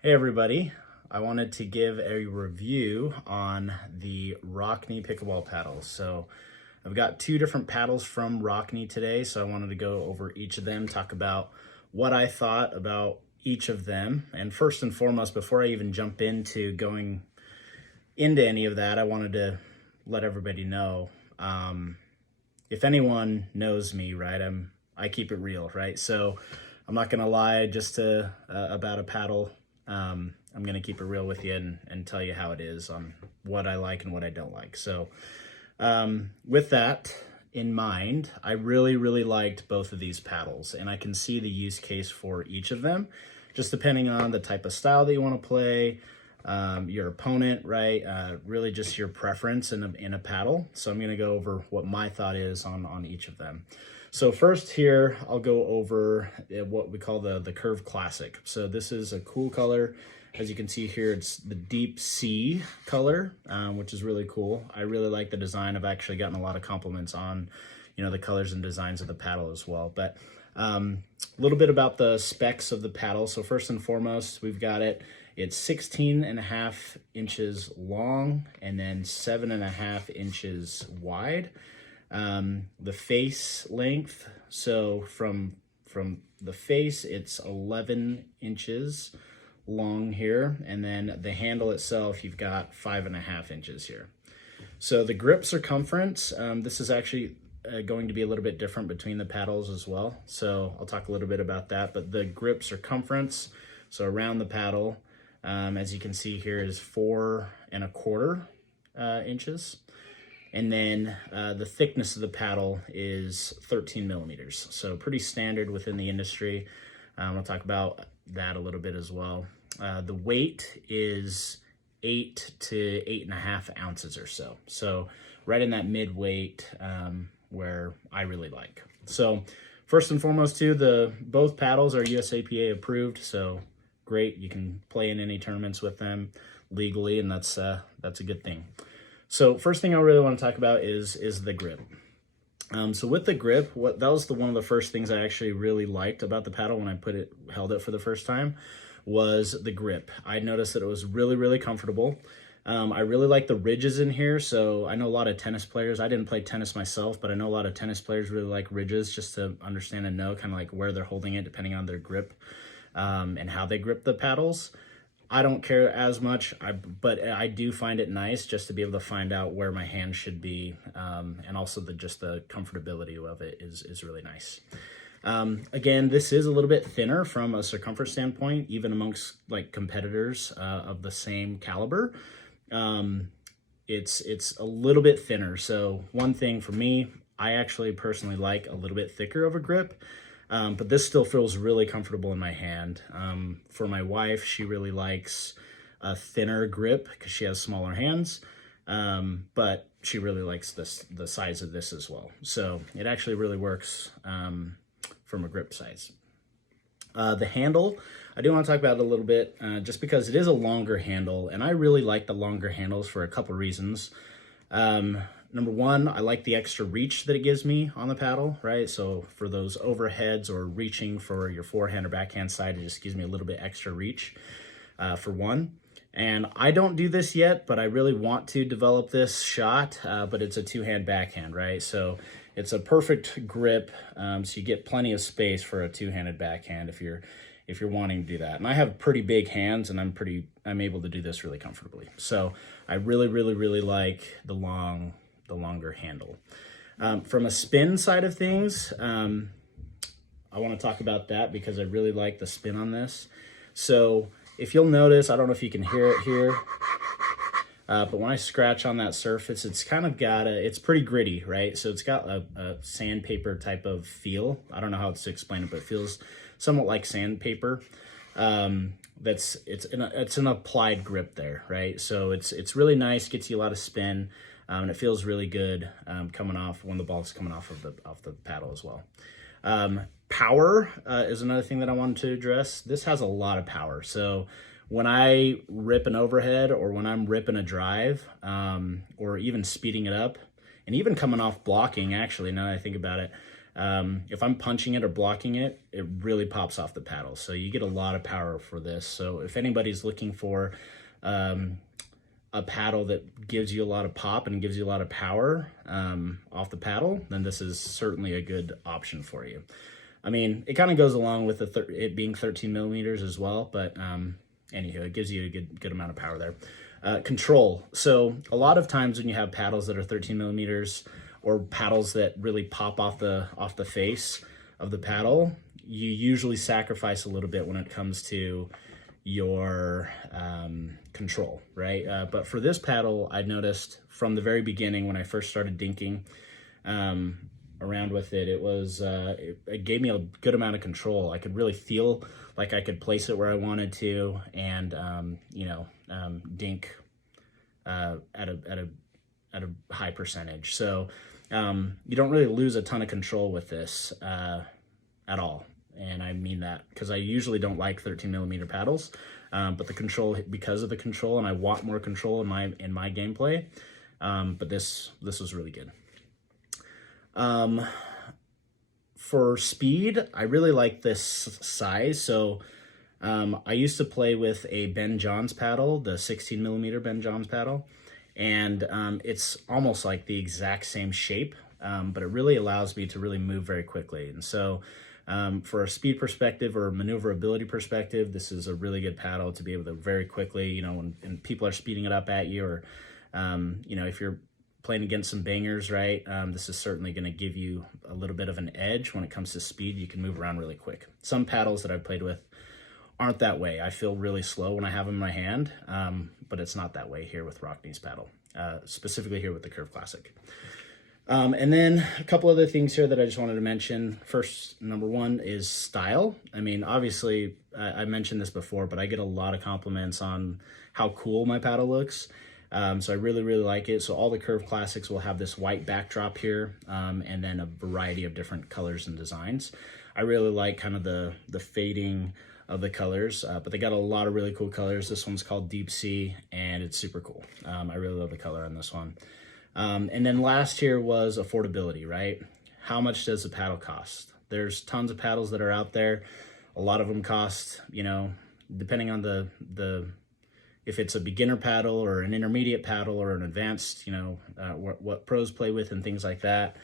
Hey everybody, I wanted to give a review on the Rokne pickleball paddles. So I've got two different paddles from Rokne today, so I wanted to go over each of them, talk about what I thought about each of them. And first and foremost, before I even jump into going into any of that, I wanted to let everybody know, if anyone knows me, right, I keep it real, right? So I'm not gonna lie about a paddle. I'm going to keep it real with you and tell you how it is on what I like and what I don't like. So with that in mind, I really liked both of these paddles, and I can see the use case for each of them, just depending on the type of style that you want to play, your opponent, right? Really just your preference in a paddle. So I'm going to go over what my thought is on each of them. So first here, I'll go over what we call the Curve Classic. So this is a cool color. As you can see here, it's the deep sea color, which is really cool. I really like the design. I've actually gotten a lot of compliments on, the colors and designs of the paddle as well. But a little bit about the specs of the paddle. So first and foremost, we've got it's 16.5 inches long and then 7.5 inches wide. The face length, so from the face, it's 11 inches long here, and then the handle itself, you've got 5.5 inches here. So the grip circumference, this is actually going to be a little bit different between the paddles as well. So I'll talk a little bit about that, but the grip circumference, so around the paddle, as you can see here, is 4.25 inches. And then the thickness of the paddle is 13 millimeters. So pretty standard within the industry. We'll talk about that a little bit as well. The weight is 8 to 8.5 ounces or so. So right in that mid weight where I really like. So first and foremost too, both paddles are USAPA approved. So great, you can play in any tournaments with them legally, and that's a good thing. So first thing I really want to talk about is the grip. So with the grip, that was one of the first things I actually really liked about the paddle when I held it for the first time, was the grip. I noticed that it was really comfortable. I really like the ridges in here. So I know a lot of tennis players. I didn't play tennis myself, but I know a lot of tennis players really like ridges, just to understand and know kind of like where they're holding it depending on their grip and how they grip the paddles. I don't care as much, but I do find it nice just to be able to find out where my hand should be, and also just the comfortability of it is really nice. Again, this is a little bit thinner from a circumference standpoint, even amongst like competitors of the same caliber. It's a little bit thinner. So one thing for me, I actually personally like a little bit thicker of a grip. But this still feels really comfortable in my hand. For my wife, she really likes a thinner grip because she has smaller hands, but she really likes the size of this as well. So it actually really works from a grip size. The handle, I do want to talk about it a little bit just because it is a longer handle, and I really like the longer handles for a couple reasons. Number one, I like the extra reach that it gives me on the paddle, right? So for those overheads or reaching for your forehand or backhand side, it just gives me a little bit extra reach for one. And I don't do this yet, but I really want to develop this shot, but it's a two-hand backhand, right? So it's a perfect grip, so you get plenty of space for a two-handed backhand if you're wanting to do that. And I have pretty big hands, and I'm able to do this really comfortably. So I really like the longer handle. From a spin side of things, I want to talk about that because I really like the spin on this. So if you'll notice, I don't know if you can hear it here, but when I scratch on that surface, it's kind of it's pretty gritty, right? So it's got a sandpaper type of feel. I don't know how to explain it, but it feels somewhat like sandpaper. It's an applied grip there, right? So it's really nice, gets you a lot of spin. And it feels really good coming off when the ball's coming off the paddle as well. Power is another thing that I wanted to address. This has a lot of power. So when I rip an overhead or when I'm ripping a drive or even speeding it up and even coming off blocking, actually, now that I think about it, If I'm punching it or blocking it, it really pops off the paddle. So you get a lot of power for this. So if anybody's looking for a paddle that gives you a lot of pop and gives you a lot of power off the paddle, then this is certainly a good option for you. I mean, it kind of goes along with it being 13 millimeters as well, but anywho, it gives you a good amount of power there. Control. So a lot of times when you have paddles that are 13 millimeters or paddles that really pop off the face of the paddle, you usually sacrifice a little bit when it comes to your control, right? But for this paddle, I noticed from the very beginning when I first started dinking around with it, it gave me a good amount of control. I could really feel like I could place it where I wanted to, and dink at a high percentage. So you don't really lose a ton of control with this at all. And I mean that because I usually don't like 13 millimeter paddles, but the control, because of the control, and I want more control in my gameplay. But this was really good. For speed, I really like this size. So I used to play with a Ben Johns paddle, the 16 millimeter Ben Johns paddle, and it's almost like the exact same shape, but it really allows me to really move very quickly. And so for a speed perspective or maneuverability perspective, this is a really good paddle to be able to very quickly, when people are speeding it up at you, or if you're playing against some bangers, right? This is certainly going to give you a little bit of an edge when it comes to speed. You can move around really quick. Some paddles that I've played with aren't that way. I feel really slow when I have them in my hand, but it's not that way here with Rokne's paddle, specifically here with the Curve Classic. And then a couple other things here that I just wanted to mention. First, number one is style. I mean, obviously, I mentioned this before, but I get a lot of compliments on how cool my paddle looks. So I really, really like it. So all the Curve Classics will have this white backdrop here, and then a variety of different colors and designs. I really like kind of the fading of the colors, but they got a lot of really cool colors. This one's called Deep Sea, and it's super cool. I really love the color on this one. And then last here was affordability, right? How much does the paddle cost? There's tons of paddles that are out there. A lot of them cost, depending on if it's a beginner paddle or an intermediate paddle or an advanced, what pros play with and things like that,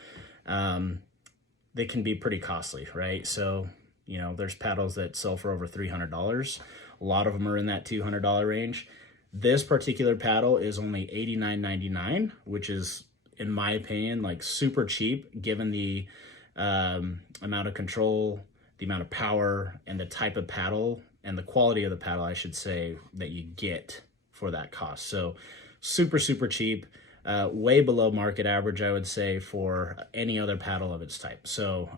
they can be pretty costly, right? So, there's paddles that sell for over $300. A lot of them are in that $200 range. This particular paddle is only $89.99, which is, in my opinion, like super cheap given the amount of control, the amount of power, and the type of paddle and the quality of the paddle, I should say, that you get for that cost. So super, super cheap, way below market average, I would say, for any other paddle of its type. So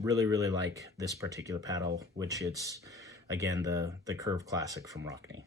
really, really like this particular paddle, which it's, again, the Curve Classic from Rokne.